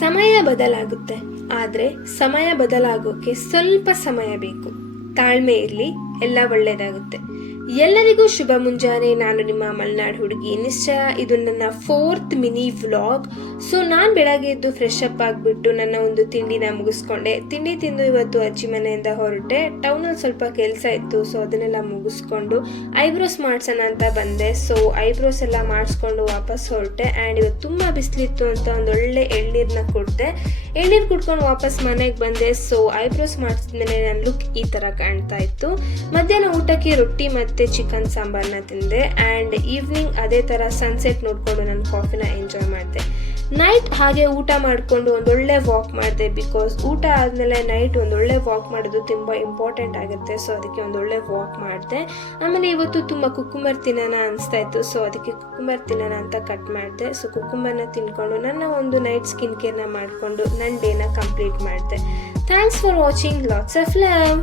ಸಮಯ ಬದಲಾಗುತ್ತೆ, ಆದರೆ ಸಮಯ ಬದಲಾಗೋಕೆ ಸ್ವಲ್ಪ ಸಮಯ ಬೇಕು. ತಾಳ್ಮೆ ಇರಲಿ, ಎಲ್ಲ ಒಳ್ಳೆಯದಾಗುತ್ತೆ. ಎಲ್ಲರಿಗೂ ಶುಭ ಮುಂಜಾನೆ. ನಾನು ನಿಮ್ಮ ಮಲೆನಾಡು ಹುಡುಗಿ ನಿಶ್ಚಯ. ಇದು ನನ್ನ 4th ಮಿನಿ ವ್ಲಾಗ್. ಸೊ ನಾನು ಬೆಳಗ್ಗೆ ಎದ್ದು ಫ್ರೆಶ್ ಅಪ್ ಆಗಿಬಿಟ್ಟು ನನ್ನ ಒಂದು ತಿಂಡಿನ ಮುಗಿಸ್ಕೊಂಡೆ. ತಿಂಡಿ ತಿಂದು ಇವತ್ತು ಅಜ್ಜಿ ಮನೆಯಿಂದ ಹೊರಟೆ. ಟೌನಲ್ಲಿ ಸ್ವಲ್ಪ ಕೆಲಸ ಇತ್ತು, ಸೊ ಅದನ್ನೆಲ್ಲ ಮುಗಿಸ್ಕೊಂಡು ಐಬ್ರೋಸ್ ಮಾಡ್ಸೋಣ ಅಂತ ಬಂದೆ. ಸೊ ಐಬ್ರೋಸ್ ಎಲ್ಲ ಮಾಡಿಸ್ಕೊಂಡು ವಾಪಸ್ ಹೊರಟೆ. ಆ್ಯಂಡ್ ಇವತ್ತು ತುಂಬ ಬಿಸಿಲಿತ್ತು ಅಂತ ಒಂದೊಳ್ಳೆ ಎಳ್ನೀರನ್ನ ಕುಡಿದೆ. ಎಳ್ನೀರು ಕುಡ್ಕೊಂಡು ವಾಪಸ್ ಮನೆಗೆ ಬಂದೆ. ಸೊ ಐಬ್ರೋಸ್ ಮಾಡಿಸಿದ್ಮೇಲೆ ನನ್ನ ಲುಕ್ ಈ ಥರ ಕಾಣ್ತಾ ಇತ್ತು. ಮಧ್ಯಾಹ್ನ ಊಟಕ್ಕೆ ರೊಟ್ಟಿ ಮತ್ತು ಚಿಕನ್ ಸಾಂಬಾರನ್ನ ತಿಂದೆ. ಆ್ಯಂಡ್ ಈವ್ನಿಂಗ್ ಅದೇ ಥರ ಸನ್ಸೆಟ್ ನೋಡಿಕೊಂಡು ನಾನು ಕಾಫಿನ ಎಂಜಾಯ್ ಮಾಡಿದೆ. ನೈಟ್ ಹಾಗೆ ಊಟ ಮಾಡಿಕೊಂಡು ಒಂದೊಳ್ಳೆ ವಾಕ್ ಮಾಡಿದೆ. ಬಿಕಾಸ್ ಊಟ ಆದಮೇಲೆ ನೈಟ್ ಒಂದೊಳ್ಳೆ ವಾಕ್ ಮಾಡೋದು ತುಂಬ ಇಂಪಾರ್ಟೆಂಟ್ ಆಗುತ್ತೆ. ಸೊ ಅದಕ್ಕೆ ಒಂದೊಳ್ಳೆ ವಾಕ್ ಮಾಡಿದೆ. ಆಮೇಲೆ ಇವತ್ತು ತುಂಬ ಕುಕ್ಕುಂಬರ್ ತಿನ್ನೋಣ ಅನಿಸ್ತಾ ಇತ್ತು. ಸೊ ಅದಕ್ಕೆ ಕುಕ್ಕುಂಬರ್ ತಿನ್ನೋಣ ಅಂತ ಕಟ್ ಮಾಡಿದೆ. ಸೊ ಕುಕ್ಕುಂಬರ್ನ ತಿನ್ಕೊಂಡು ನನ್ನ ಒಂದು ನೈಟ್ ಸ್ಕಿನ್ ಕೇರ್ನ ಮಾಡಿಕೊಂಡು ನನ್ನ ಡೇನ ಕಂಪ್ಲೀಟ್ ಮಾಡಿದೆ. Thanks for watching. Lots of love.